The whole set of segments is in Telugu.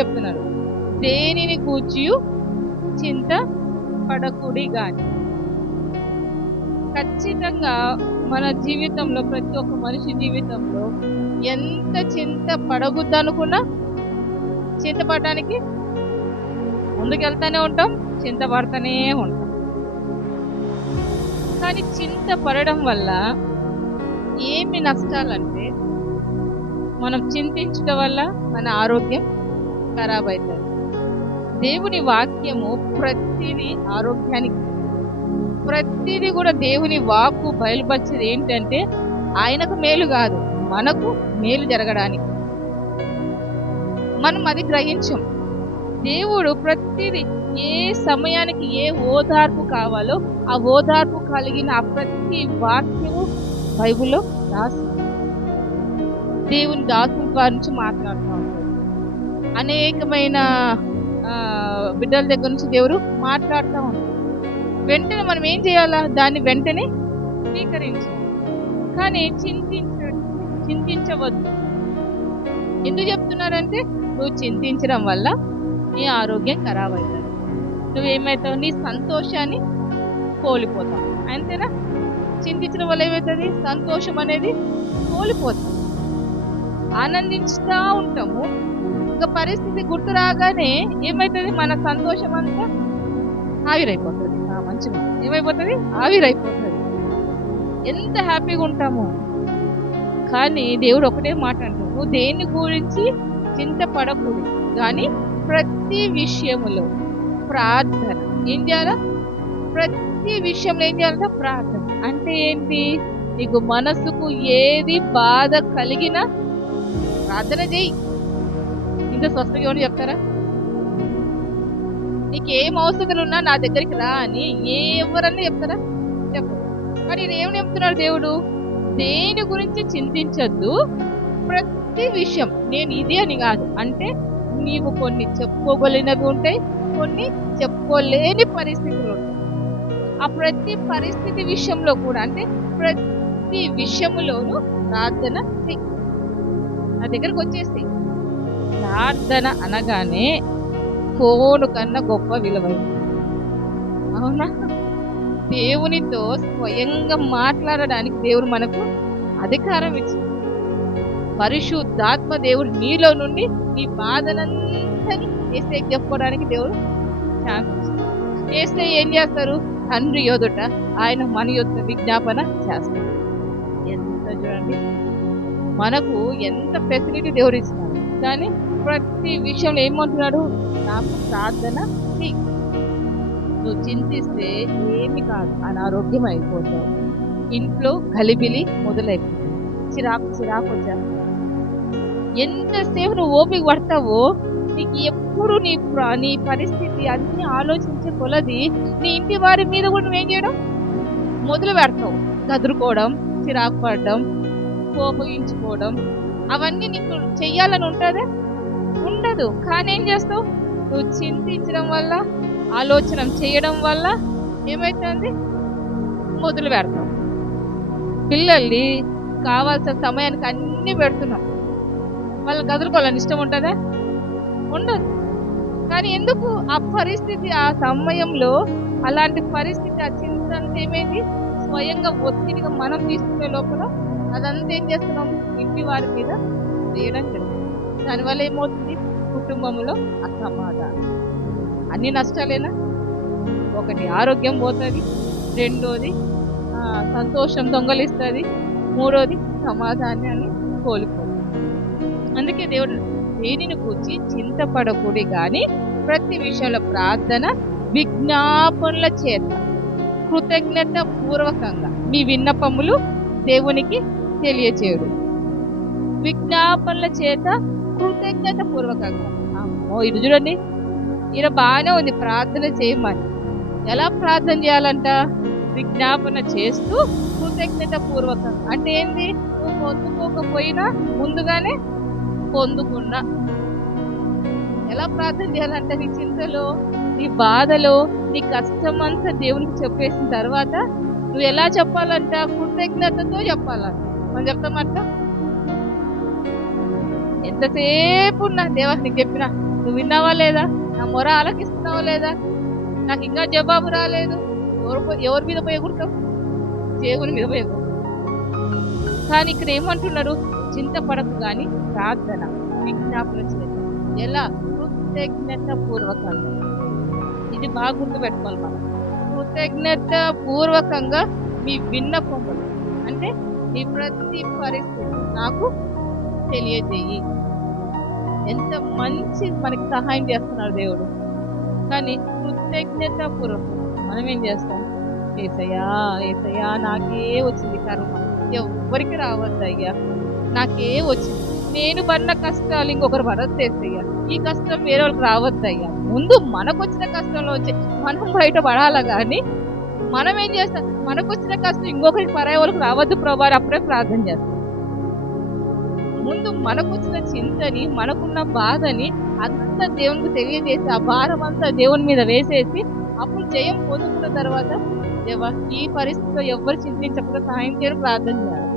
చెప్తున్నారు, దేనిని కూర్చియు చింత పడకుడి గాని. ఖచ్చితంగా మన జీవితంలో, ప్రతి ఒక్క మనిషి జీవితంలో ఎంత చింత పడగొద్దు అనుకున్నా చింతపడడానికి ముందుకెళ్తానే ఉంటాం, చింతపడతానే ఉంటాం. కానీ చింత పడడం వల్ల ఏమి నష్టాలంటే, మనం చింతించడం వల్ల మన ఆరోగ్యం ఖరాబ్ అవుతుంది. దేవుని వాక్యము ప్రతిదీ ఆరోగ్యానికి, ప్రతిదీ కూడా దేవుని వాక్కు బయలుపరిచేది ఏంటంటే ఆయనకు మేలు కాదు, మనకు మేలు జరగడానికి. మనం అది గ్రహించం. దేవుడు ప్రతిదీ ఏ సమయానికి ఏ ఓదార్పు కావాలో ఆ ఓదార్పు కలిగిన ఆ ప్రతి వాక్యము బైబిల్లో రాసి దేవుని దాసుల వారి నుంచి మాట్లాడుతూ ఉంటాడు. అనేకమైన బిడ్డల దగ్గర నుంచి దేవుడు మాట్లాడుతూ ఉంటాడు. వెంటనే మనం ఏం చేయాలా? దాన్ని వెంటనే స్వీకరించాలి. కానీ చింతించవద్దు. ఎందుకు చెప్తున్నారంటే, నువ్వు చింతించడం వల్ల నీ ఆరోగ్యం ఖరాబ్ అవుతుంది. నువ్వేమవుతావు? నీ సంతోషాన్ని కోల్పోతావు. అంతేనా? చింతించడం వల్ల ఏమవుతుంది? సంతోషం అనేది కోల్పోతాం. ఆనందించుతూ ఉంటాము. ఇంకా పరిస్థితి గుర్తు రాగానే ఏమవుతుంది? మన సంతోషం అంతా ఆవిరైపోతుంది. మంచిగా ఏమైపోతుంది? ఆవిరైపోతుంది. ఎంత హ్యాపీగా ఉంటాము. కానీ దేవుడు ఒకటే మాట అంటాడు, నువ్వు దేని గురించి చింతపడకూడదు కానీ ప్రతి విషయములో ప్రార్థన. ఏం చేయాలా? ప్రతి విషయంలో ఏం చేయాలంటే ప్రార్థన. అంటే ఏంటి? నీకు మనసుకు ఏది బాధ కలిగినా ప్రార్థన చేయి. ఇంత స్వస్థగా ఎవరు చెప్తారా? నీకు ఏం అవసరాలు ఉన్నా నా దగ్గరికి రా అని ఎవరన్నా చెప్తారా? చెప్పు. మరి ఏమని చెప్తున్నాడు దేవుడు? దేని గురించి చింతించద్దు, ప్రతి విషయం. నేను ఇది అని కాదు, అంటే నీవు కొన్ని చెప్పుకోగలిగినవి ఉంటాయి, కొన్ని చెప్పుకోలేని పరిస్థితులు ఉంటాయి. ఆ ప్రతి పరిస్థితి విషయంలో కూడా, అంటే ప్రతి విషయంలోనూ ప్రార్థన చెయ్యి. నా దగ్గరకు వచ్చేసి ప్రార్థన అనగానే ఫోను కన్నా గొప్ప విలువైంది. అవునా? దేవునితో స్వయంగా మాట్లాడడానికి దేవుడు మనకు అధికారం ఇచ్చింది. పరిశుద్ధాత్మ దేవుడు నీలో నుండి నీ బాధనంతని యేసయ్యకి చెప్పుకోవడానికి దేవుడు ఛాన్స్ ఇచ్చింది. యేసయ్య ఏం చేస్తారు? తండ్రి యొదుట ఆయన మన యొద్ద విజ్ఞాపన చేస్తారు. ఎంత చూడండి, మనకు ఎంత ఫెసిలిటీ దేవుడు ఇచ్చినాడు. కానీ ప్రతి విషయంలో ఏమంటున్నాడు? నాకు ప్రార్థన చెయ్యి. నువ్వు చింతిస్తే ఏమి కాదు, అనారోగ్యం అయిపోతావు. ఇంట్లో గలిబిలి మొదలైపోతుంది, చిరాకు వచ్చేస్తావు. ఎంతసేపు నువ్వు ఓపిక పడతావో నీకు ఎప్పుడు నీ పరిస్థితి అన్ని ఆలోచించే కొలది నీ ఇంటి వారి మీద కూడా నువ్వేం చేయడం మొదలు పెడతావు. గదురుకోవడం, చిరాకు పడడం, కోపగించుకోవడం, అవన్నీ నీకు చెయ్యాలని ఉంటుందా? ఉండదు. కానీ ఏం చేస్తావు? నువ్వు చింతించడం వల్ల, ఆలోచన చేయడం వల్ల ఏమవుతుంది? మొదలు పెడతాం. పిల్లల్ని కావాల్సిన సమయానికి అన్నీ పెడుతున్నాం, వాళ్ళని గదులుకోవాలని ఇష్టం ఉంటుందా? ఉండదు. కానీ ఎందుకు? ఆ పరిస్థితి, ఆ సమయంలో అలాంటి పరిస్థితి, ఆ చింత అంతా ఏమైంది? స్వయంగా ఒత్తిడిగా మనం తీసుకునే లోపల అదంతా ఏం చేస్తున్నాం? ఇంటి వారి మీద వేయడం జరుగుతుంది. దానివల్ల ఏమవుతుంది? కుటుంబంలో అసమాధానం. అన్ని నష్టాలేనా? ఒకటి ఆరోగ్యం పోతుంది, రెండోది సంతోషం దొంగలిస్తుంది, మూడోది సమాధానాన్ని కోల్పోతుంది. అందుకే దేవుడు దేనిని కూర్చి చింతపడకూడదు కానీ ప్రతి విషయంలో ప్రార్థన విజ్ఞాపనల చేత కృతజ్ఞత పూర్వకంగా మీ విన్నపములు దేవునికి తెలియచేయడు. విజ్ఞాపనల చేత కృతజ్ఞత పూర్వకంగా. అమ్మో, ఇది చూడండి, ఇలా బాగానే ఉంది ప్రార్థన చేయమని. ఎలా ప్రార్థన చేయాలంట? విజ్ఞాపన చేస్తూ కృతజ్ఞత పూర్వకంగా. అంటే ఏంది? నువ్వు పొందుకోకపోయినా ముందుగానే పొందుకున్నా. ఎలా ప్రార్థన చేయాలంటే నీ చింతలో, నీ బాధలో, నీ కష్టం అంతా దేవునికి చెప్పేసిన తర్వాత నువ్వు ఎలా చెప్పాలంట? కృతజ్ఞతతో చెప్పాలంట. మనం చెప్తామట, ఎంతసేపు నా దేవా నీకు చెప్పినా నువ్వు విన్నావా లేదా? నా మొర ఆలకిస్తున్నావా లేదా? నాకు ఇంకా జవాబు రాలేదు. ఎవరి మీద పోయి ఎగురుతావు? దేవుని మీద పోయి ఎగురు. కానీ ఇక్కడ ఏమంటున్నారు? చింతపడకు కానీ ప్రార్థన విజ్ఞాపన చేద్దాం. ఎలా? కృతజ్ఞత పూర్వకంగా. ఇది బాగా గుర్తుపెట్టుకోవాలి మనం. కృతజ్ఞత పూర్వకంగా మీ విన్నపములు అంటే మీ ప్రతి పరిస్థితి నాకు తెలియజేయి. ఎంత మంచి మనకి సహాయం చేస్తున్నాడు దేవుడు. కానీ కృతజ్ఞత పూర్వకంగా మనం ఏం చేస్తాం? ఏసయ్యా ఏసయ్యా నాకే వచ్చింది కర్మ, ఎవ్వరికి రావద్దయ్యా, నాకే వచ్చింది. నేను పడిన కష్టాలు ఇంకొకరు పడద్దు ఏసయ్యా, ఈ కష్టం వేరే వాళ్ళకి రావద్దయ్యా. ముందు మనకు వచ్చిన కష్టంలో వచ్చి మనం బయట పడాలా. కానీ మనం ఏం చేస్తాం? మనకు వచ్చిన కష్టం ఇంకొకరికి పరాయి వాళ్ళకి రావద్దు ప్రభా, అప్పుడే ప్రార్థన చేస్తాం. ముందు మనకు వచ్చిన చింతని, మనకున్న బాధని అంతా దేవునికి తెలియజేసి ఆ భారం అంతా దేవుని మీద వేసేసి అప్పుడు జయం పొందుకున్న తర్వాత దేవా ఈ పరిస్థితిలో ఎవ్వరు చింతించకుండా సహాయం చేయడం ప్రార్థన చేయాలి.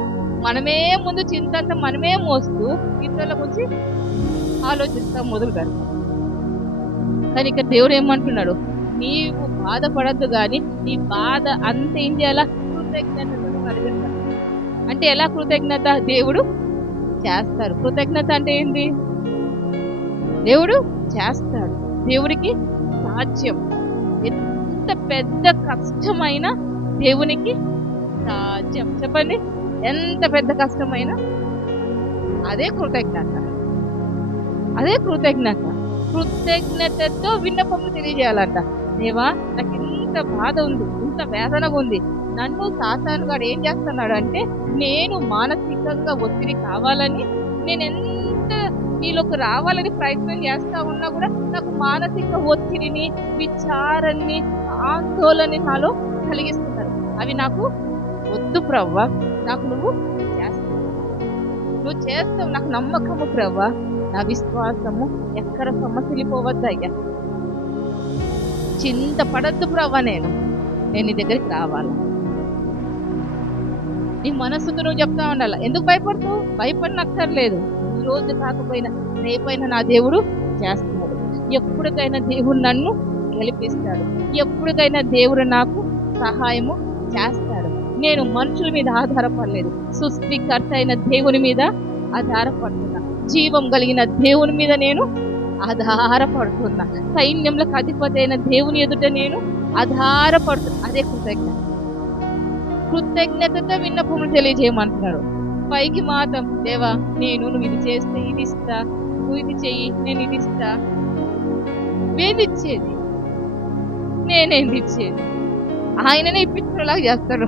మనమే ముందు చింత అంతా మనమే మోస్తూ ఇతరులకు వచ్చి ఆలోచిస్తా మొదలు పెడతాం. కానీ ఇక్కడ దేవుడు ఏమంటున్నాడు? నీవు బాధపడద్దు కానీ నీ బాధ అంత ఏం చేయాలా? కృతజ్ఞతతో అడగండి. అంటే ఎలా కృతజ్ఞత? దేవుడు చేస్తారు. కృతజ్ఞత అంటే ఏంటి? దేవుడు చేస్తాడు. దేవుడికి సాధ్యం. ఎంత పెద్ద కష్టమైన దేవునికి సాధ్యం. చెప్పండి, ఎంత పెద్ద కష్టమైనా అదే కృతజ్ఞత. అదే కృతజ్ఞత. కృతజ్ఞతతో విన్నపములు తెలియజేయాలంట. దేవా నాకు ఇంత బాధ ఉంది, ఇంత వేదనగా ఉంది, నన్ను సాతాను గాడు ఏం చేస్తున్నాడు అంటే నేను మానసికంగా ఒత్తిడి కావాలని, నేను ఎంత నీలోకి రావాలని ప్రయత్నం చేస్తా ఉన్నా కూడా నాకు మానసిక ఒత్తిడిని, విచారాన్ని, ఆందోళన నాలో కలిగిస్తున్నారు. అవి నాకు వద్దు ప్రవ్వా, నాకు నువ్వు చేస్తావు, నాకు నమ్మకము ప్రవ్వా, నా విశ్వాసము ఎక్కడ సమస్యలిపోవద్దయ్యా, చింతపడద్దు ప్రవ్వా, నేను నీ దగ్గరికి రావాలా. నీ మనసుతో నువ్వు చెప్తా ఉండాలి. ఎందుకు భయపడతావు? భయపడనక్కర్లేదు. ఈ రోజు కాకపోయినా రేపైనా నా దేవుడు చేస్తాడు. ఎప్పటికైనా దేవుడు నన్ను గెలిపిస్తాడు. ఎప్పటికైనా దేవుడు నాకు సహాయము చేస్తాడు. నేను మనుషుల మీద ఆధారపడలేదు, సృష్టికర్త అయిన దేవుని మీద ఆధారపడుతున్నా. జీవం కలిగిన దేవుని మీద నేను ఆధారపడుతున్నా. సైన్యంలోకి అధిపతి అయిన దేవుని ఎదుట నేను ఆధారపడుతున్నా. అదే కృతజ్ఞత. కృతజ్ఞతతో విన్నపములు తెలియజేయమంటున్నాడు. పైకి మాత్రం దేవా నువ్వు ఇది చేస్తే ఇది ఇస్తా, నువ్వు ఇది చెయ్యి నేను ఇది ఇస్తా. వేదిచ్చేది నేనేంది ఇచ్చేది? ఆయననే ఇప్పించుకునేలాగా చేస్తారు.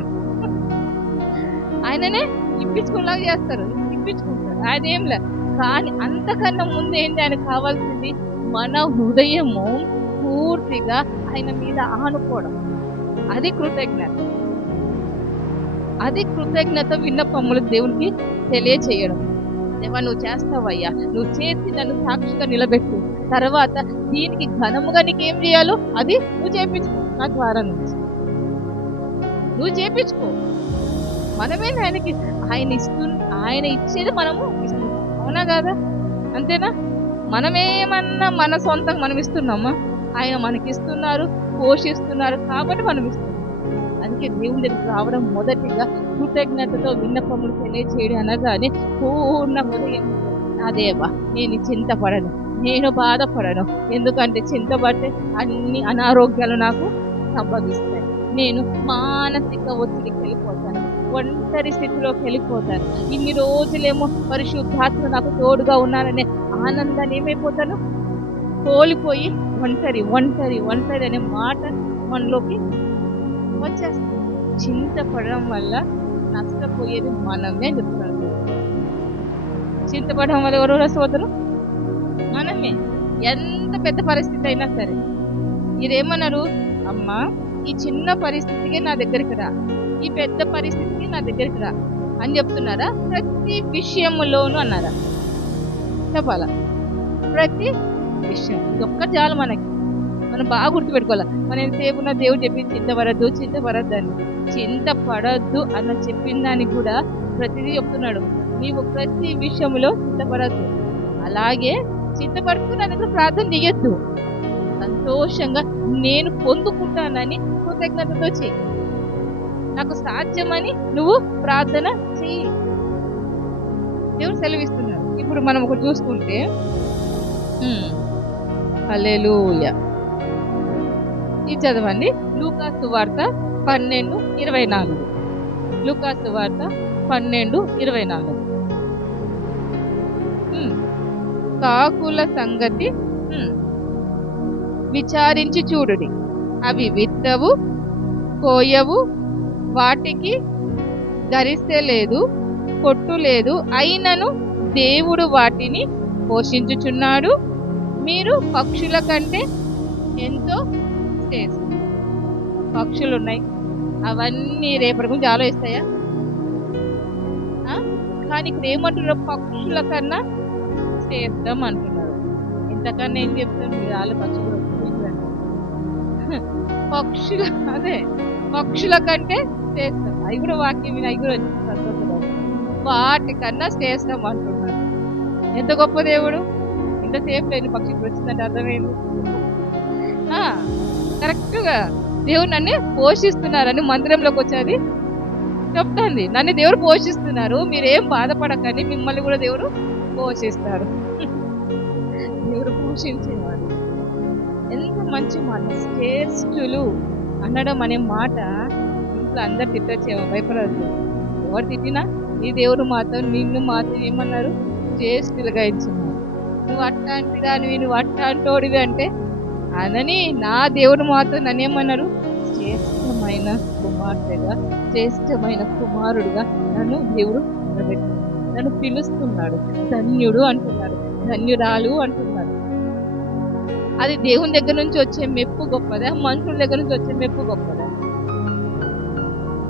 ఆయననే ఇప్పించుకునేలాగా చేస్తారు, ఇప్పించుకుంటారు. ఆయన ఏం లేదు. కానీ అంతకన్నా ముందు ఏంటి ఆయనకు కావాల్సింది? మన హృదయము పూర్తిగా ఆయన మీద ఆనుకోవడం. అది కృతజ్ఞత. అది కృతజ్ఞత విన్నపములు దేవునికి తెలియచేయడం. దేవా నువ్వు చేస్తావయ్యా, నువ్వు చేసి నన్ను సాక్షిగా నిలబెట్టు, తర్వాత దీనికి ఘనముగా నీకేం చేయాలో అది నువ్వు చేయించుకో. నా ద్వారా నుంచి నువ్వు చేయించుకో. మనమే ఆయనకి ఆయన ఇచ్చేది మనము ఇస్తున్నాం. అవునా కాదా? అంతేనా? మనమేమన్నా మన సొంతంగా మనం ఇస్తున్నామా? ఆయన మనకిస్తున్నారు, పోషిస్తున్నారు కాబట్టి మనం ఇస్తున్నాం. అందుకే దేవుని దగ్గరికి రావడం మొదటిగా కృతజ్ఞతతో విన్నపములు తెలియచేయడం అనగానే పూర్ణ హృదయం, నా దేవా నేను చింతపడను, నేను బాధపడను. ఎందుకంటే చింతపడితే అన్ని అనారోగ్యాలు నాకు సంభవిస్తాయి. నేను మానసిక ఒత్తిడికి వెళ్ళిపోతాను, ఒంటరి స్థితిలోకి వెళ్ళిపోతాను. ఇన్ని రోజులేమో పరిశుద్ధాత్మ నాకు తోడుగా ఉన్నాననే ఆనందాన్ని ఏమైపోతాను? కోల్పోయి ఒంటరి ఒంటరి ఒంటరి అనే మాట మనలోకి వచ్చేస్తుంది. చింతపడడం వల్ల నష్టపోయేది మనమే చెప్తున్నాను. చింతపడడం వల్ల ఎవరు సోదరు? మనమే. ఎంత పెద్ద పరిస్థితి అయినా సరే మీరేమన్నారు? అమ్మా ఈ చిన్న పరిస్థితికి నా దగ్గరికి రా, ఈ పెద్ద పరిస్థితికి నా దగ్గరికి రా అని చెప్తున్నారా? ప్రతి విషయంలోనూ అన్నారా? చెప్పాలా? ప్రతి విషయం. ఇదొక్కటి చాలు మనకి. మనం బాగా గుర్తుపెట్టుకోవాలి. మనం ఎంతసేపు ఉన్న దేవుడు చెప్పింది చింతపడద్దు చింతపడద్దు అని. చింతపడద్దు అన్న చెప్పిన దానికి కూడా ప్రతిదీ చెప్తున్నాడు. నీవు ప్రతి విషయంలో చింతపడద్దు. అలాగే చింతపడుతూ నా దగ్గర ప్రార్థన చేయొద్దు. సంతోషంగా నేను పొందుకుంటానని కృతజ్ఞతతో చెయ్యి. నాకు సాధ్యమని నువ్వు ప్రార్థన చెయ్యి. దేవుడు సెలవిస్తున్నాడు. ఇప్పుడు మనం ఒకటి చూసుకుంటే హల్లెలూయా, ఇది చదవండి. లూకా సువార్త 12:24. లూకా సువార్త 12:24. కాకుల సంగతి విచారించి చూడుడి, అవి విత్తవు, కోయవు, వాటికి గరిసె లేదు, కొట్టు లేదు, అయినను దేవుడు వాటిని పోషించుచున్నాడు. మీరు పక్షుల కంటే ఎంతో శ్రేష్ఠ. పక్షులు ఉన్నాయి, అవన్నీ రేపటి గురించి ఆలోచిస్తాయా? కానీ ఇక్కడ ఏమంటున్నారు? పక్షుల కన్నా శ్రేష్టం అంటున్నారు. ఇంతకన్నా ఏం చెప్తాను? మీరు వాళ్ళ పక్షులు అదే పక్షుల కంటే శ్రేష్టం. అవి కూడా వాక్యం అవి కూడా వచ్చింది. వాటికన్నా శ్రేష్టం అంటున్నారు. ఎంత గొప్ప దేవుడు! ఇంతసేపు లేని పక్షికి వచ్చిందంటే అర్థమైంది. కరెక్ట్గా దేవుడు నన్ను పోషిస్తున్నారని మందిరంలోకి వచ్చేది చెప్తాంది. నన్ను దేవుడు పోషిస్తున్నారు, మీరేం బాధపడకండి, మిమ్మల్ని కూడా దేవుడు పోషిస్తారు. దేవుడు పోషించేవాడు. ఎంత మంచి మాట! శ్రేష్ఠులు అనడం అనే మాట ఇంట్లో అందరు తిట్టచ్చేమో, భయపడద్దు. ఎవరు తిట్టినా నీ దేవుడు మాత్రం నిన్ను మాత్రం ఏమన్నారు? శ్రేష్ఠులుగా ఇచ్చినారు. నువ్వు అట్లాంటి దానివి, నువ్వు అట్లాంటోడివి అంటే అనని నా దేవుడు మాత్రం నన్ను ఏమన్నారు? శ్రేష్టమైన కుమార్తెగా, శ్రేష్టమైన కుమారుడుగా నన్ను దేవుడు నిలబెట్టాడు. నన్ను పిలుస్తున్నాడు. ధన్యుడు అంటున్నాడు, ధన్యురాలు అంటున్నాడు. అది దేవుని దగ్గర నుంచి వచ్చే మెప్పు గొప్పదా? మనుషుల దగ్గర నుంచి వచ్చే మెప్పు గొప్పదా?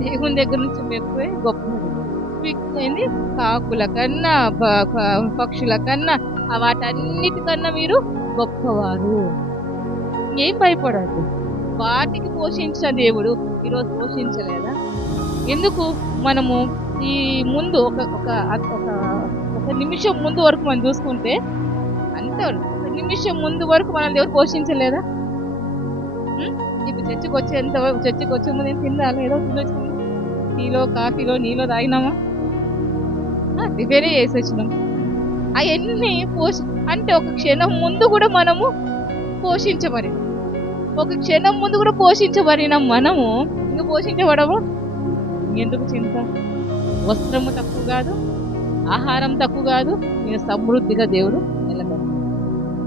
దేవుని దగ్గర నుంచి మెప్పే గొప్పది. ఏంది? కాకుల కన్నా, పక్షుల కన్నా, వాటన్నిటికన్నా మీరు గొప్పవారు. ఏం భయపడద్దు. వాటికి పోషించిన దేవుడు ఈరోజు పోషించలేదా? ఎందుకు? మనము ఈ ముందు ఒక నిమిషం ముందు వరకు మనం చూసుకుంటే అంతే, ఒక నిమిషం ముందు వరకు మన దేవుడు పోషించలేదా? ఇప్పుడు చర్చికి వచ్చే ముందు నేను తిందాలి, ఏదో తినొచ్చింది, టీలో కాఫీలో నీలో తాగినామా, ప్రిపేరే చేసి వచ్చినాం. అవన్నీ అంటే ఒక క్షణం ముందు కూడా మనము పోషించబడినాం. ఒక క్షణం ముందు కూడా పోషించబడినాం మనము. ఇంక పోషించబడము ఎందుకు చింత? వస్త్రము తక్కువ కాదు, ఆహారం తక్కువ కాదు, నేను సమృద్ధిగా దేవుడు నిలబెడతాడు.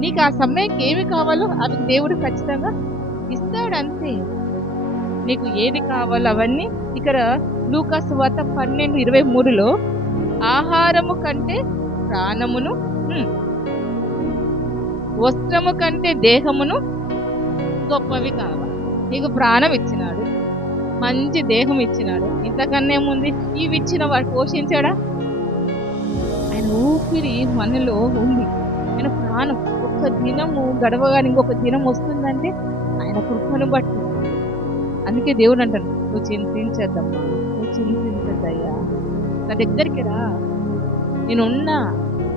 నీకు ఆ సమయంకి ఏమి కావాలో అది దేవుడు ఖచ్చితంగా ఇస్తాడు. అంతే. నీకు ఏది కావాలో అవన్నీ. ఇక్కడ లూకా సువార్త 12:23లో ఆహారము కంటే ప్రాణమును, వస్త్రము కంటే దేహమును గొప్పవి కావాలి. నీకు ప్రాణం ఇచ్చినాడు, మంచి దేహం ఇచ్చినాడు, ఇంతకన్నా ఏముంది? ఇవి ఇచ్చిన వాడు పోషించాడా? ఆయన ఊపిరి మనలో ఉంది, ఆయన ప్రాణం. ఒక్క దినము గడవగా ఇంకొక దినం వస్తుందంటే ఆయన కృపను బట్టి. అందుకే దేవుడు అంటాడు, నువ్వు చింతించద్దమ్మా, నువ్వు చింతించద్దయ్యా, నా దగ్గరికి రా, నేనున్నా.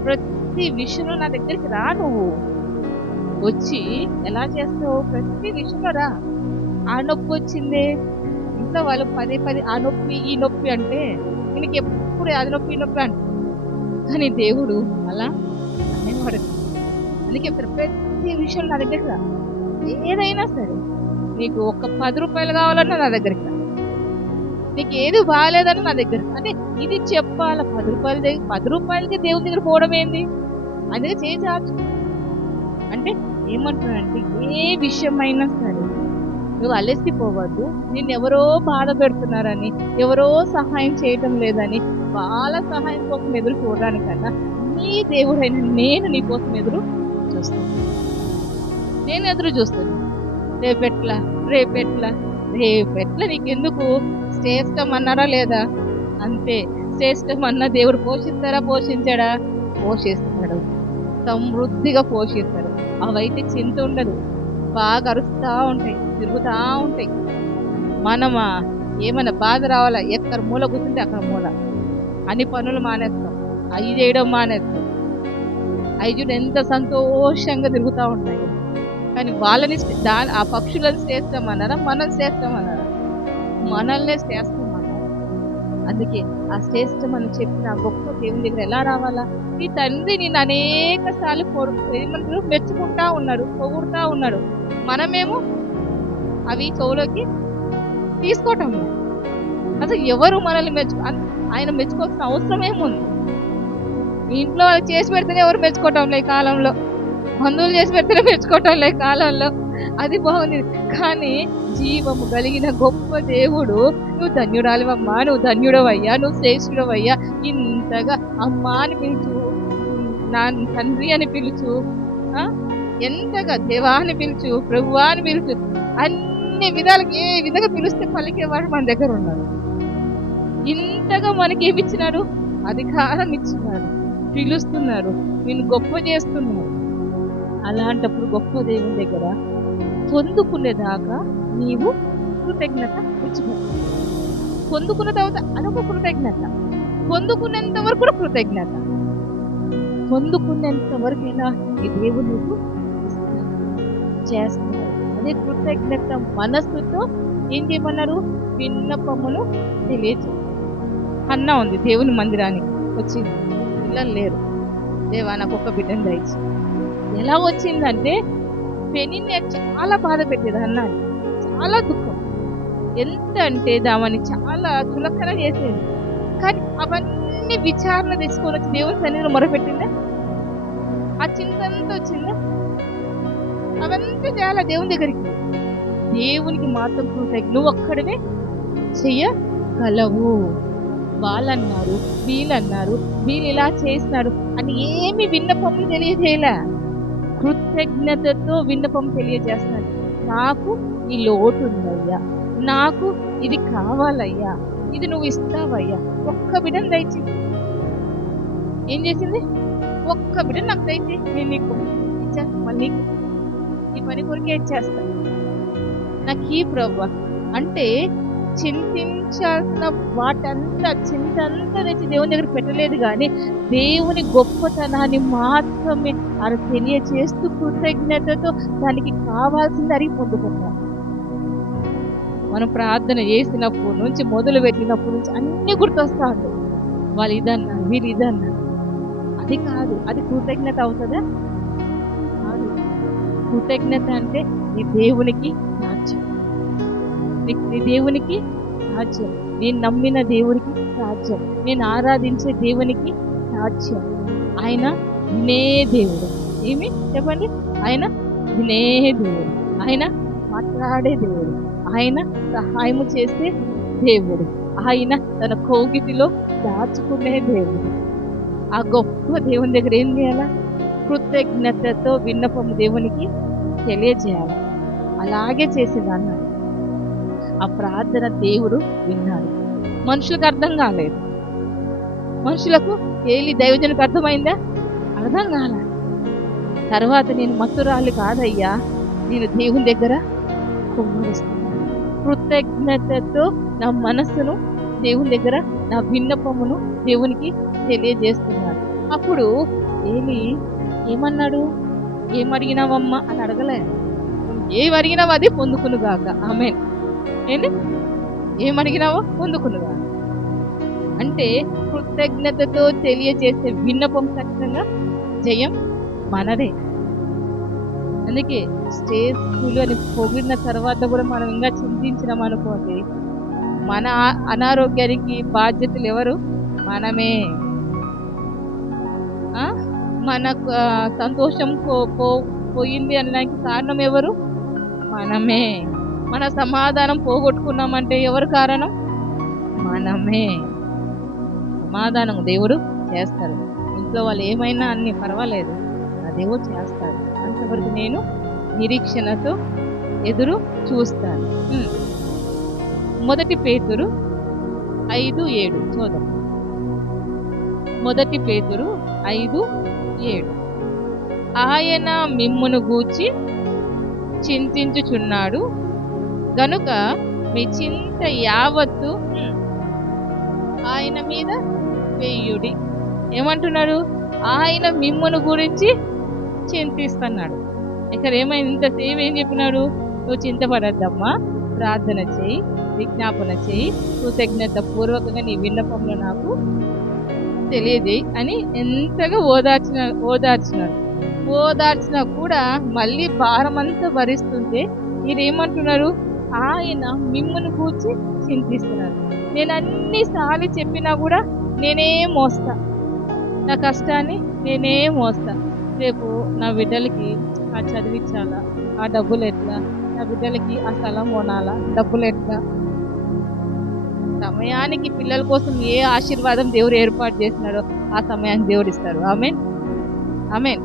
ప్రతి విషయంలో నా దగ్గరికి రా. నువ్వు వచ్చి ఎలా చేస్తావు? ప్రతి విషయంలో రా. ఆ నొప్పి వచ్చిందే, ఇంట్లో వాళ్ళు పదే ఆ నొప్పి ఈ నొప్పి అంటే నీకు ఎప్పుడు అది నొప్పి ఈ నొప్పి అంట. కానీ దేవుడు అలా అనేవాడు. అందుకే ప్రతి విషయంలో నా దగ్గరికి రా. ఏదైనా సరే, నీకు ఒక 10 రూపాయలు కావాలన్నా నా దగ్గరికి రా. నీకు ఏది బాగాలేదని నా దగ్గర, అంటే ఇది చెప్పాల. 10 రూపాయలకి దేవుని దగ్గర పోవడం ఏంది? అందుకే చేసాచ్చు. అంటే ఏమంటున్నానంటే, ఏ విషయమైనా సరే నువ్వు అలసిపోవద్దు. నిన్నెవరో బాధ పెడుతున్నారని, ఎవరో సహాయం చేయటం లేదని వాళ్ళ సహాయం కోసం ఎదురు చూడడానికన్నా నీ దేవుడైన నేను నీ కోసం ఎదురు చూస్తాను. నేను ఎదురు చూస్తాను. రేపెట్లా నీకెందుకు? శ్రేష్టం అన్నారా లేదా? అంతే. శ్రేష్టం అన్న దేవుడు పోషించాడా? పోషిస్తాడు. సమృద్ధిగా పోషిస్తాడు. అవైతే చింత ఉండదు. బాగా అరుస్తూ ఉంటాయి, తిరుగుతూ ఉంటాయి. మనమా ఏమైనా బాధ రావాలా, ఎక్కడ మూల కూర్చుంటే అక్కడ మూల. అన్ని పనులు మానేస్తాం, అవి చేయడం మానేస్తాం. అవి చూడు ఎంత సంతోషంగా తిరుగుతూ ఉంటాయి. కానీ వాళ్ళని ఆ పక్షులను శ్రేష్టమన్నారా, మనం శ్రేష్టమన్నారా? మనల్నే శ్రేష్టమన్నారు. అందుకే ఆ శ్రేష్టం అని చెప్పిన ఆ గొప్ప దేవుని దగ్గర ఎలా రావాలా? ఈ తండ్రి నేను అనేక సార్లు ఏమంటారు, మెచ్చుకుంటా ఉన్నాడు, పొగుడుతా ఉన్నాడు. మనమేమో అవి చెవులోకి తీసుకోవటం లేదు. అసలు ఎవరు మనల్ని ఆయన మెచ్చుకోవాల్సిన అవసరం ఏముంది? ఇంట్లో వాళ్ళు చేసి పెడితేనే ఎవరు మెచ్చుకోవటం లేదు కాలంలో, బంధువులు చేసి పెడితేనే మెచ్చుకోవటం లేదు కాలంలో. అది బాగుంది. కానీ జీవము కలిగిన గొప్ప దేవుడు, నువ్వు ధన్యురాలివమ్మా, నువ్వు ధన్యుడవయ్యా, నువ్వు శ్రేష్ఠుడవయ్యా, ఇంతగా అమ్మా అని పిలుచు, నా తండ్రి అని పిలుచు, ఎంతగా దేవా అని పిలుచు, ప్రభువా అని పిలుచు, అన్ని విధాలకి ఏ విధంగా పిలిస్తే పలికేవాడు మన దగ్గర ఉన్నాడు. ఇంతగా మనకి ఏమిచ్చినాడు? అధికారం ఇచ్చినాడు, పిలుస్తున్నారు, నేను గొప్ప చేస్తున్నాడు. అలాంటప్పుడు గొప్ప దేవుని దగ్గర పొందుకునేదాకా నీవు కృతజ్ఞత విడిచిపెట్టు. పొందుకున్న తర్వాత అదొక కృతజ్ఞత, పొందుకునేంత వరకు కూడా కృతజ్ఞత. పొందుకునేంత వరకైనా ఈ దేవుడు నీకు చేస్తున్నాడు. అదే కృతజ్ఞత మనస్సుతో ఏం చేయమన్నారు? విన్నపమును తెలియజేయాలి. అన్న ఉంది దేవుని మందిరానికి వచ్చింది, పిల్లలు లేరు, దేవా నాకు ఒక బిడ్డను దయచి. ఎలా వచ్చిందంటే పెనిని చాలా బాధ పెట్టేది అన్నాని, చాలా దుఃఖం. ఎంత అంటే దామని చాలా చులకన చేసేది. కానీ అవన్నీ విచారణ తెచ్చుకొని వచ్చి దేవుని సన్నిధిలో మొరపెట్టిందా? ఆ చింతంతా వచ్చిందా? అవంతా చాలా దేవుని దగ్గరికి. దేవునికి మాత్రం కృతజ్ఞత నువ్వు ఒక్కడనే చెయ్యగలవు. వాళ్ళన్నారు, వీళ్ళన్నారు, వీళ్ళు ఇలా చేసినాడు అని ఏమి విన్నపములు తెలియజేయలే. కృతజ్ఞతతో విన్నపం తెలియజేస్తున్నాడు. నాకు ఈ లోటు ఉందయ్యా, నాకు ఇది కావాలయ్యా, ఇది నువ్వు ఇస్తావయ్యా, ఒక్క బిడ్డను దయచి. ఏం చేసింది? ఒక్క బిడ్డ నాకు దయచి, నేను నీకు ఇచ్చేస్తా, మళ్ళీ ఈ పని కొరికే ఇచ్చేస్తా, నాకు ఈ ప్రభు అంటే చింతించాల్సిన వాటంతా చింతంతా తెచ్చి దేవుని దగ్గర పెట్టలేదు. కానీ దేవుని గొప్పతనాన్ని మాత్రమే ఆయన తెలియజేస్తూ కృతజ్ఞతతో దానికి కావాల్సింది అడిగి పొందుకుంటాం. మనం ప్రార్థన చేసినప్పటి నుంచి, మొదలు పెట్టినప్పటి నుంచి అన్ని గుర్తొస్తా ఉంటాయి. వాళ్ళు ఇదన్నారు, వీళ్ళు ఇదన్నారు. అది కాదు, అది కృతజ్ఞత అవుతుందా? కాదు. కృతజ్ఞత అంటే నీ దేవునికి రాజ్యం, నీ దేవునికి రాజ్యం, నేను నమ్మిన దేవునికి రాజ్యం, నేను ఆరాధించే దేవునికి రాజ్యం. ఆయన వినే దేవుడు. ఏమి చెప్పండి? ఆయన వినే దేవుడు, ఆయన మాట్లాడే దేవుడు, ఆయన సహాయము చేసే దేవుడు, ఆయన తన కోగిటిలో దాచుకునే దేవుడు. ఆ గొప్ప దేవుని దగ్గర ఏం చేయాలా? కృతజ్ఞతతో విన్నపము దేవునికి తెలియజేయాలి. అలాగే చేసేదాన్ని. ఆ ప్రార్థన దేవుడు విన్నాడు. మనుషులకు అర్థం కాలేదు. మనుషులకు ఏలి దైవజనులకు అర్థమైందా? అర్థం కాల. తర్వాత నేను మత్తురాలు కాదయ్యా, నేను దేవుని దగ్గర కుమ్మరిస్తున్నాను. కృతజ్ఞతతో నా మనస్సును దేవుని దగ్గర, నా విన్నపమును దేవునికి తెలియజేస్తున్నాను. అప్పుడు ఏలి ఏమన్నాడు? ఏమడిగినావమ్మా అని అడగలేదు. ఏం అడిగినావు అది పొందుకునుగాక. ఆమేన్. ఏంటి? ఏమడిగినావో పొందుకునుగా. అంటే కృతజ్ఞతతో తెలియజేసే విన్నపం ఖచ్చితంగా జయం మనదే. అందుకే స్టేజ్లు అని పొగిడిన తర్వాత కూడా మనం ఇంకా చింతించినాం అనుకోండి, మన అనారోగ్యానికి బాధ్యతలు ఎవరు? మనమే. మన సంతోషం పోయింది అనడానికి కారణం ఎవరు? మనమే. మన సమాధానం పోగొట్టుకున్నామంటే ఎవరు కారణం? మనమే. సమాధానం దేవుడు చేస్తారు. ఇంట్లో వాళ్ళు ఏమైనా అన్ని పర్వాలేదు, ఆ దేవుడు చేస్తారు. అంతవరకు నేను నిరీక్షణతో ఎదురు చూస్తాను. 1 పేతురు 5:7 చూద్దాం. 1 పేతురు 5:7. ఆయన మిమ్మును గూర్చి చింతించుచున్నాడు గనుక మీ చింత యావత్తు ఆయన మీద వేయుడి. ఏమంటున్నాడు? ఆయన మిమ్మును గురించి చింతిస్తున్నాడు. ఇక్కడ ఏమైంది? ఇంతసేపు ఏం చెప్పినాడు? నువ్వు చింతపడద్దమ్మా, ప్రార్థన చేయి, విజ్ఞాపన చేయి, కృతజ్ఞత పూర్వకంగా నీ విన్నపంలో నాకు తెలియజేయి అని ఎంతగా ఓదార్చినాడు. ఓదార్చినా కూడా మళ్ళీ భారమంతా భరిస్తుంటే మీరేమంటున్నారు? ఆయన మిమ్మల్ని కూర్చి చింతిస్తున్నారు. నేను అన్నిసార్లు చెప్పినా కూడా నేనే మోస్తా, నా కష్టాన్ని నేనే మోస్తా. రేపు నా బిడ్డలకి ఆ చదివించాలా, ఆ డబ్బులు ఎట్లా, నా బిడ్డలకి ఆ స్థలం కొనాలా, డబ్బులు ఎట్లా. సమయానికి పిల్లల కోసం ఏ ఆశీర్వాదం దేవుడు ఏర్పాటు చేసినాడో ఆ సమయాన్ని దేవుడు ఇస్తాడు. ఆమేన్, ఆమేన్.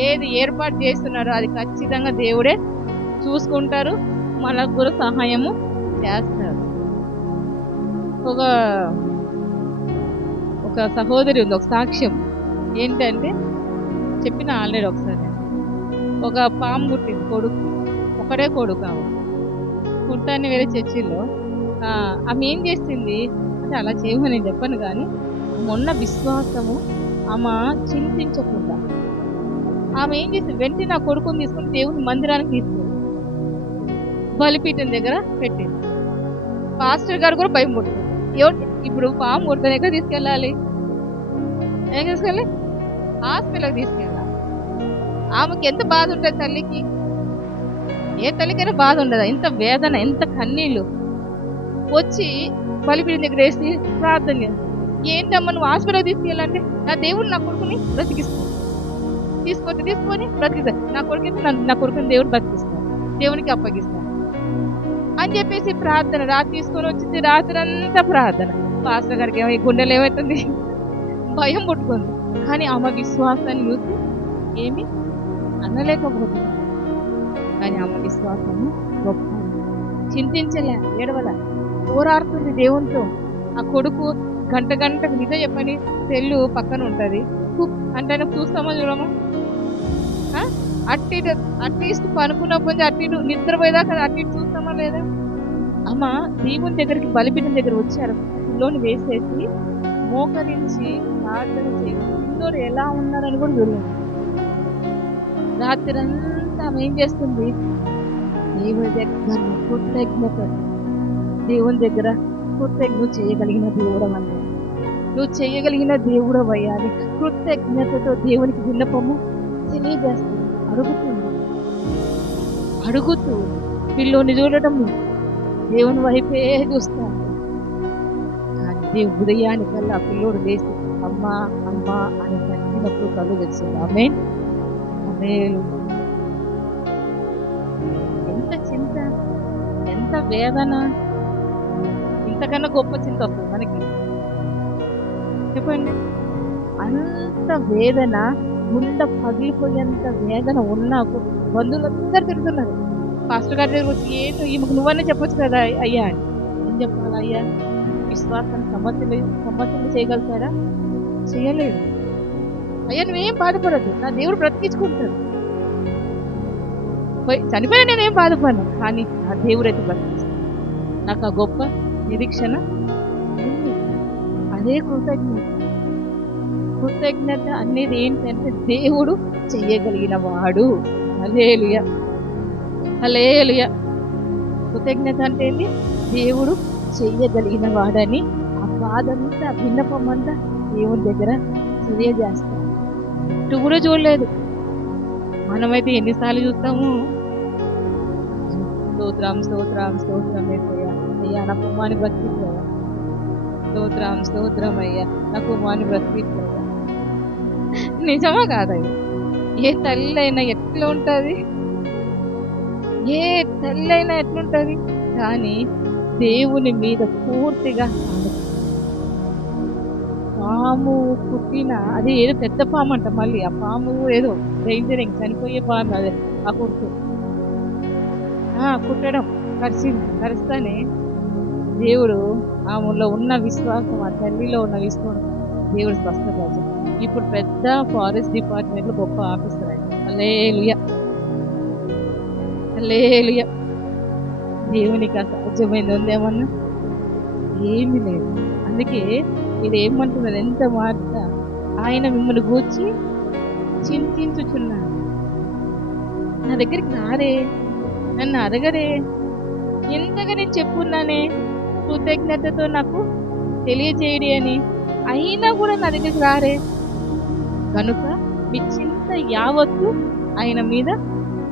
ఏది ఏర్పాటు చేస్తున్నాడో అది ఖచ్చితంగా దేవుడే చూసుకుంటారు, మనకు కూడా సహాయము చేస్తారు. ఒక సహోదరి ఉంది, ఒక సాక్ష్యం ఏంటంటే చెప్పిన ఆల్రెడీ ఒకసారి. ఒక పాము పుట్టింది, కొడుకు, ఒకడే కొడుకు. ఆమె పుట్టాన్ని వేరే చర్చిలో ఆమె ఏం చేసింది అంటే, అలా చేయమని నేను చెప్పను కానీ, మొన్న విశ్వాసము ఆమె చింతించకుండా ఆమె ఏం చేసింది, వెంటనే నా కొడుకుని తీసుకుని దేవుని మందిరానికి తీసుకుంది, బలిపీఠం దగ్గర పెట్టింది. పాస్టర్ గారు కూడా భయం పుట్టింది. ఇప్పుడు పాము పుట్టిన ఎక్కడ తీసుకెళ్ళాలి? ఏం తీసుకెళ్ళి హాస్పిటల్కి తీసుకెళ్ళాలి. ఆమెకి ఎంత బాధ ఉంటుంది తల్లికి? ఏ తల్లికైనా బాధ ఉండదా? ఎంత వేదన, ఎంత కన్నీళ్ళు. వచ్చి బలిపీఠం దగ్గర వేసి ప్రార్థన చేస్తాను. ఏంటమ్మా నువ్వు హాస్పిటల్కి తీసుకెళ్ళాలంటే, నా దేవుడు నా కొడుకుని బ్రతికిస్తాను, తీసుకొని బ్రతికిస్తాను, నా కొడుకుని దేవుడు బ్రతికిస్తాను, దేవునికి అప్పగిస్తాను అని చెప్పేసి ప్రార్థన తీసుకొని వచ్చింది. రాత్రి అంతా ప్రార్థన. పాస్టర్ గారికి ఏమో గుండెలు ఏమవుతుంది, భయం పుట్టుకుంది. కానీ ఆమె విశ్వాసాన్ని చూసి ఏమి అనలేకపోతుంది. కానీ ఆమె విశ్వాసము గొప్ప. చింతించలే, ఏడవల, పోరాడుతుంది దేవునితో. ఆ కొడుకు గంటకు నిజం చెప్పని సెల్లు పక్కన ఉంటుంది అంటే చూస్తామా చూడమా? అట్లీస్ట్ పనుకున్నప్పుడు అటు నిద్రపోయేదాకా అటు చూస్తామా లేదా? అమ్మ దేవుని దగ్గరికి బలిపీఠం దగ్గర వచ్చారు, పిల్లోని వేసేసి మోకరించి ప్రార్థన చేసి పిల్లోడు ఎలా ఉన్నారని కూడా చూడలేదు. రాత్రి అంతా ఆమె ఏం చేస్తుంది? దేవుని దగ్గర కృతజ్ఞత, దేవుని దగ్గర నువ్వు చేయగలిగిన దేవుడవని, నువ్వు చేయగలిగిన దేవుడవయ్యాలి. కృతజ్ఞతతో దేవునికి విన్నపము తెలియజేస్తుంది. అడుగుతూ పిల్లోని చూడటం దేవుని వైపే చూస్తాను. కానీ దేవుని ఉదయానికల్లా పిల్లోడు లేచి అమ్మా అమ్మా అని తగ్గినప్పుడు కళ్ళు తెచ్చింది. ఆమేన్, ఆమేన్. ఎంత చింత, ఎంత వేదన, ఇంతకన్నా గొప్ప చింత వస్తుంది మనకి? చెప్పండి. అంత వేదన, గుండె పగిలిపోయేంత వేదన ఉన్నా బంధువులందరూ తిరుగుతున్నారు. పాస్టర్ గారి దగ్గర వచ్చి ఏంటో ఈమెకు నువ్వన్నీ చెప్పొచ్చు కదా అయ్యా అని. ఏం చెప్పాలి అయ్యా? విశ్వాసాన్ని సమస్యలు చేయగలుగుతారా? చేయలేదు. అయ్యా నువ్వేం బాధపడద్దు, నా దేవుడు బ్రతికించుకుంటాడు. చనిపోయినా నేనేం బాధపడను, కానీ నా దేవుడు అయితే బ్రతికిస్తాను. నాకు ఆ గొప్ప నిరీక్షణ ఉంది. అదే కృతజ్ఞత అనేది ఏంటంటే దేవుడు చెయ్యగలిగిన వాడు. హల్లెలూయా, హల్లెలూయా. కృతజ్ఞత అంటే ఏంటి? దేవుడు చెయ్యగలిగిన వాడని ఆ బాధంతా, విన్నపం అంతా దేవుని దగ్గర తెలియజేస్తాం. ఇటు కూడా చూడలేదు. మనమైతే ఎన్నిసార్లు చూస్తాము? స్తోత్రం స్తోత్రం స్తోత్రం అయ్యా నా కుమారుని బ్రతికించావా, స్తోత్రం అయ్యా నా కుమారుని బ్రతికించావా. నిజమా కాదయ్యా? ఏ తల్లి అయినా ఎట్లా ఉంటుంది? ఏ తల్లి అయినా ఎట్లుంటుంది? కానీ దేవుని మీద పూర్తిగా పాము కుట్టిన, అది ఏదో పెద్ద పాము అంట, మళ్ళీ ఆ పాము ఏదో డేంజరింగ్, చనిపోయే పాము, అదే ఆ కుట్టడం కరుస్తానే దేవుడు ఆమెలో ఉన్న విశ్వాసం, ఆ తల్లిలో ఉన్న విశ్వాసం దేవుడు స్వస్థపరచు. ఇప్పుడు పెద్ద ఫారెస్ట్ డిపార్ట్మెంట్లో గొప్ప ఆఫీసర్ అయ్యాడు. హల్లెలూయా, హల్లెలూయా. దేవునికి అసాధ్యమైంది ఉందేమన్నా? ఏమీ లేదు. అందుకే ఇది ఏమంటున్నది, ఎంత మాట ఆయన మిమ్మల్ని గూర్చి చింతించుచున్నాడు. నా దగ్గరికి రారే, నన్ను అడగరే, ఎంతగా నేను చెప్పున్నానే కృతజ్ఞతతో నాకు తెలియజేయడి అని, అయినా కూడా నా దగ్గరికి రారే. కనుక మీ చింత యావత్తు ఆయన మీద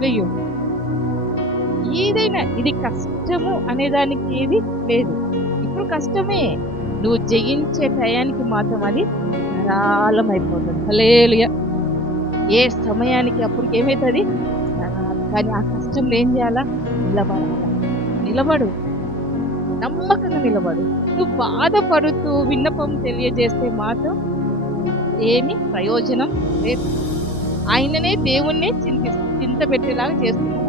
వెయ్యు. ఏదైనా ఇది కష్టము అనేదానికి ఏది లేదు. ఇప్పుడు కష్టమే, నువ్వు జయించే టయానికి మాత్రం అది ధారాళమైపోతుంది. హల్లెలూయా. ఏ సమయానికి అప్పటికి ఏమవుతుంది, కానీ ఆ కష్టంలో ఏం చేయాలా? నిలబడు, నమ్మకంగా నిలబడు. నువ్వు బాధపడుతూ విన్నపం తెలియజేస్తే మాత్రం ఏమి ప్రయోజనం లేదు. ఆయననే దేవుణ్ణి చింత పెట్టేలాగా చేస్తున్నాడు.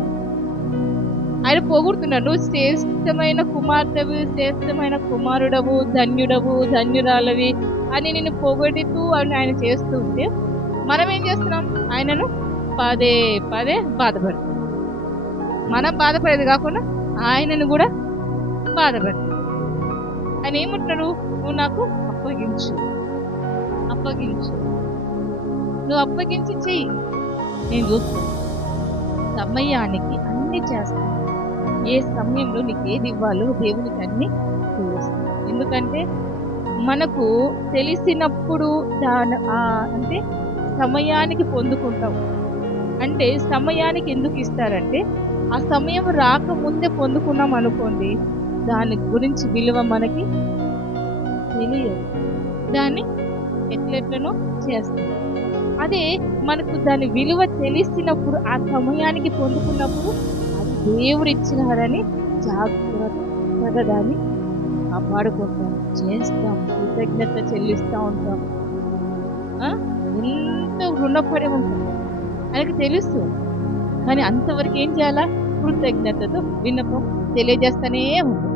ఆయన పొగుడుతున్నాడు, నువ్వు శ్రేష్టమైన కుమార్తెవు, శ్రేష్టమైన కుమారుడవు, ధన్యుడవు, ధన్యురాలవి అని నిన్ను పొగడుతూ అని ఆయన చేస్తూ ఉంటే మనం ఏం చేస్తున్నాం? ఆయనను పదే పదే బాధపడుతున్నాం. మనం బాధపడేది కాకుండా ఆయనను కూడా బాధపడుతున్నాం. ఆయన ఏమంటున్నాడు? నువ్వు నాకు అప్పగించు, నువ్వు అప్పగించి చెయ్యి, నేను చూస్తాను. సమయానికి అన్ని చేస్తాను. ఏ సమయంలో నీకు ఏది ఇవ్వాలో దేవునికి అన్ని తెలుస్తాను. ఎందుకంటే మనకు తెలిసినప్పుడు అంటే సమయానికి పొందుకుంటాం. అంటే సమయానికి ఎందుకు ఇస్తారంటే, ఆ సమయం రాకముందే పొందుకున్నాం అనుకోండి, దాని గురించి విలువ మనకి తెలియదు, దాన్ని ఎట్లెట్లనో చేస్తాం. అదే మనకు దాని విలువ తెలిసినప్పుడు, ఆ సమయానికి పొందుకున్నప్పుడు అది దేవుడు ఇచ్చినాడని జాగ్రత్తగా దాన్ని కాపాడుకుంటాం, చేస్తాం, కృతజ్ఞత చెల్లిస్తూ ఉంటాం, ఎంతో రుణపడి ఉంటాం. ఆయనకు తెలుసు. కానీ అంతవరకు ఏం చేయాలా? కృతజ్ఞతతో విన్నపం తెలియజేస్తానే ఉంటుంది.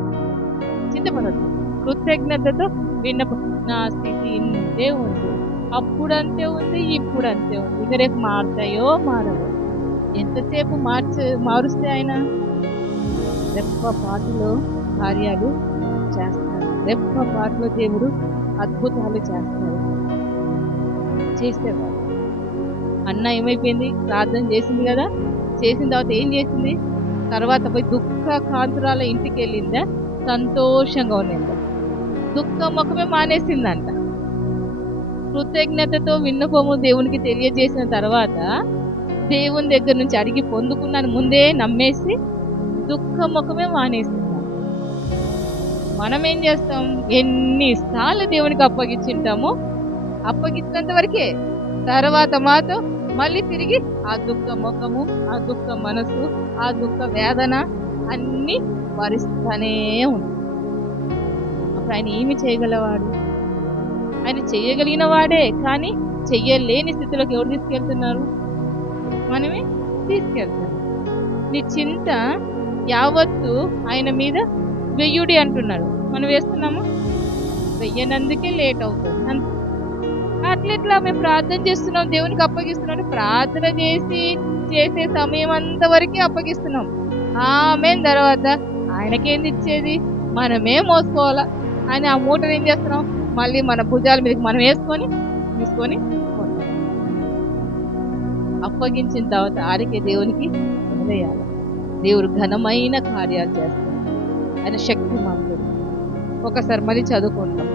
చింతపడద్దు. కృతజ్ఞతతో విన్నపం. నా స్థితి ఇంతే ఉంది, అప్పుడు అంతే ఉంది, ఇప్పుడు అంతే ఉంది, ఇక రేపు మారుతాయో మారవో. ఎంతసేపు మారుస్తే ఆయన రెప్పపాటులో కార్యాలు చేస్తారు. రెప్పపాటులో దేవుడు అద్భుతాలు చేసేవాడు. అన్న ఏమైపోయింది? ప్రార్థన చేసింది కదా, చేసిన తర్వాత ఏం చేసింది? తర్వాత పోయి దుఃఖ కాంతురాల ఇంటికి వెళ్ళిందా, సంతోషంగా ఉన్నిందా, దుఃఖ ముఖమే మానేసిందంట. కృతజ్ఞతతో విన్నపము దేవునికి తెలియజేసిన తర్వాత దేవుని దగ్గర నుంచి అడిగి పొందుకున్నాను ముందే నమ్మేసి దుఃఖ ముఖమే మానేసింది. మనం ఏం చేస్తాం? ఎన్నిసార్లు దేవునికి అప్పగించింటామో అప్పగించినంత వరకే, తర్వాత మాత్రం మళ్ళీ తిరిగి ఆ దుఃఖ ముఖము, ఆ దుఃఖ మనసు, ఆ దుఃఖ వేదన అన్నీ భరిస్తూనే ఉంటుంది. అప్పుడు ఆయన ఏమి చేయగలవాడు? ఆయన చెయ్యగలిగిన వాడే, కానీ చెయ్యలేని స్థితిలోకి ఎవరు తీసుకెళ్తున్నారు? మనమే తీసుకెళ్తాం. నీ చింత యావత్తు ఆయన మీద వెయ్యుడి అంటున్నాడు. మనం వేస్తున్నాము, వెయ్యనందుకే లేట్ అవుతుంది. అట్లెట్లా మేము ప్రార్థన చేస్తున్నాం, దేవునికి అప్పగిస్తున్నాడు. ప్రార్థన చేసే సమయం అంతవరకే అప్పగిస్తున్నాం. ఆమెన్ తర్వాత ఆయనకేంది ఇచ్చేది? మనమే మోసుకోవాలా. ఆయన ఆ మూటను ఏం చేస్తున్నాం? మళ్ళీ మన భుజాల మీదకి మనం తీసుకొని అప్పగించిన తర్వాత ఆడికే దేవునికి వదిలేయాలి. దేవుడు ఘనమైన కార్యాలు చేస్తాడు. ఆయన శక్తిమంతుడు. ఒకసారి మళ్ళీ చదువుకుంటాం.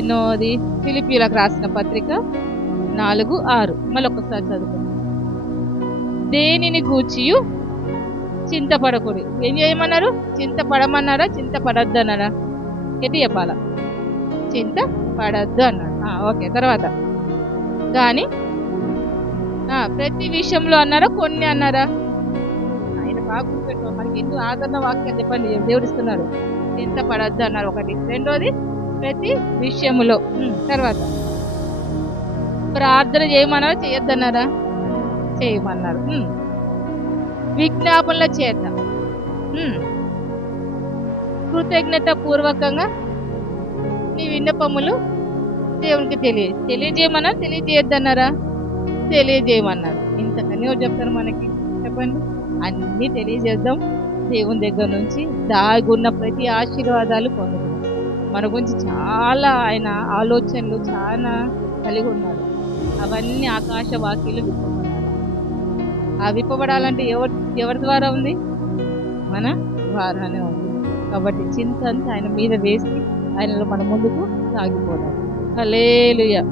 ఎన్నోది? ఫిలిప్పీయులకు రాసిన పత్రిక 4:6. మళ్ళీ ఒకసారి చదువుకుంటాం. దేనిని గూర్చియు చింతపడకూడదు. ఏం చేయమన్నారు? చింతపడమన్నారా, చింతపడద్దు అన్నారా? ఎట్టి చెప్పాలా? చింతపడద్దు అన్నాడు. ఓకే. తర్వాత కానీ ప్రతి విషయంలో అన్నారా, కొన్ని అన్నారా? ఆయన బాగా గుర్తుపెట్టుకో. మనకి ఎన్నో ఆదరణ వాక్యాలు చెప్పండి దేవుడు ఇస్తున్నాడు. చింతపడద్దు అన్నారు ఒకటి. రెండోది ప్రతి విషయములో. తర్వాత ప్రార్థన చేయమన్నారా, చేయొద్దన్నారా? చేయమన్నారు. విజ్ఞాపనల చేత కృతజ్ఞత పూర్వకంగా నీ విన్నపములు దేవునికి తెలియజేయమన్నా, తెలియజేయొద్దన్నారా? తెలియజేయమన్నారు. ఇంతకని ఎవరు చెప్తారు మనకి? చెప్పండి. అన్నీ తెలియజేద్దాం. దేవుని దగ్గర నుంచి దాగున్న ప్రతి ఆశీర్వాదాలు పొందుతాం. మన గురించి చాలా ఆయన ఆలోచనలు చాలా కలిగి ఉన్నాడు. అవన్నీ ఆకాశ వాక్యాలు విప్పబడాలి. ఆ విప్పబడాలంటే ఎవరి ద్వారా ఉంది? మన ద్వారానే ఉంది. కాబట్టి చింత అంతా ఆయన మీద వేసి ఆయనలో మన ముందుకు సాగిపోదాం. హల్లెలూయా.